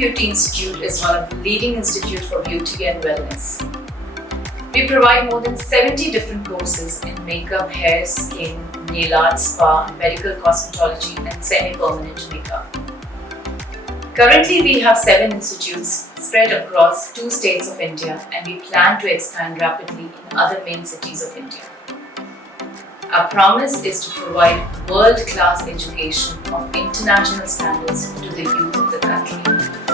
Beauty Institute is one of the leading institutes for beauty and wellness. We provide more than 70 different courses in makeup, hair, skin, nail art, spa, medical cosmetology, and semi-permanent makeup. Currently, we have 7 institutes spread across 2 states of India, and we plan to expand rapidly in other main cities of India. Our promise is to provide world-class education of international standards to the youth of the country.